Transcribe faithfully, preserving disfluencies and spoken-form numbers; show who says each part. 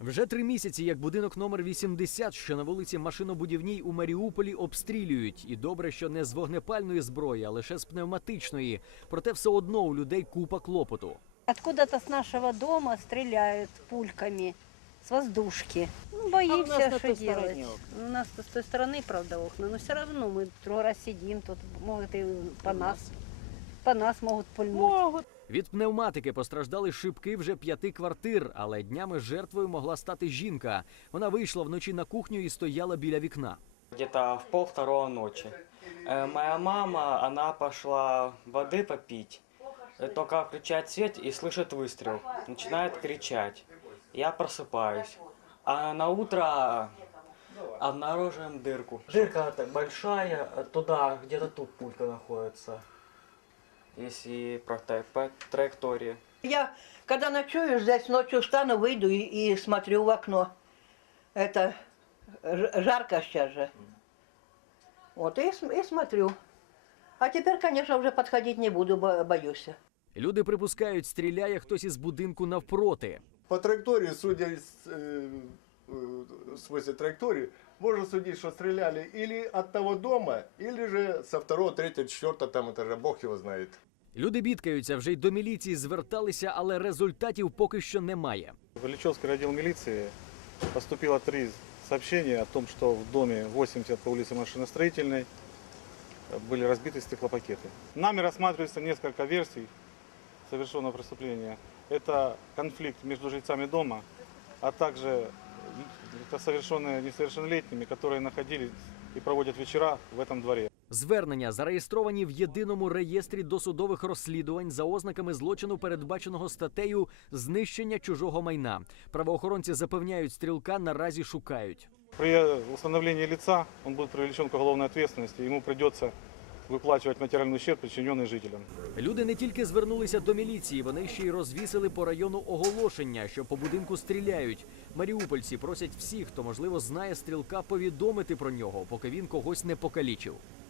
Speaker 1: Вже три місяці, як будинок номер вісімдесят, що на вулиці Машинобудівній у Маріуполі, обстрілюють. І добре, що не з вогнепальної зброї, а лише з пневматичної. Проте все одно у людей купа клопоту.
Speaker 2: Откуда-то с нашего дома стреляют пульками с воздушки. Ну, боимся,
Speaker 3: а у нас
Speaker 2: что делать. У нас с той стороны, правда, окна, но все равно мы другой раз сидим, тут могут и по нас, по нас могут пульнуть.
Speaker 3: Могут.
Speaker 1: Від пневматики постраждали шибки вже п'яти квартир, але днями жертвою могла стати жінка. Вона вийшла вночі на кухню і стояла біля вікна.
Speaker 4: Где-то в пол второго ночи. Э, моя мама, она пошла воды попить, э, только включает свет и слышит выстрел, начинает кричать. Я просыпаюсь, а на утро обнаруживаем дырку. Дырка так большая, туда, где-то тут пулька находится, если по тра- по траектории.
Speaker 3: Я, когда ночую, здесь ночью встану, выйду и, и смотрю в окно. Это ж- жарко сейчас же. Вот, и, с- и смотрю. А теперь, конечно, уже подходить не буду, бо- боюсь.
Speaker 1: Люди припускають, стріляє хтось із будинку навпроти.
Speaker 5: По траектории, судя из, э, э, в смысле траектории, можно судить, что стреляли или от того дома, или же со второго, третьего, четвертого там этажа, бог его знает.
Speaker 1: Люди бідкаються, вже й до міліції зверталися, але результатів поки що немає.
Speaker 6: В Ильичевский отдел милиции поступило три сообщения о том, что в доме восемьдесят по улице Машиностроительной были разбиты стеклопакеты. Нами рассматривается несколько версий совершенного преступления. Это конфликт между жильцами дома, а также это совершенные несовершеннолетними, которые находились и проводят вечера в этом дворе.
Speaker 1: Звернення зареєстровані в єдиному реєстрі досудових розслідувань за ознаками злочину, передбаченого статтею «Знищення чужого майна». Правоохоронці запевняють, стрілка наразі шукають.
Speaker 6: При установлении лица он будет привлечен к уголовной ответственности, ему придется выплачивать материальный ущерб, причиненный жителям.
Speaker 1: Люди не тільки звернулися до міліції, вони ще й розвісили по району оголошення, що по будинку стріляють. Маріупольці просять всіх, хто, можливо, знає стрілка, повідомити про нього, поки він когось не покалічив.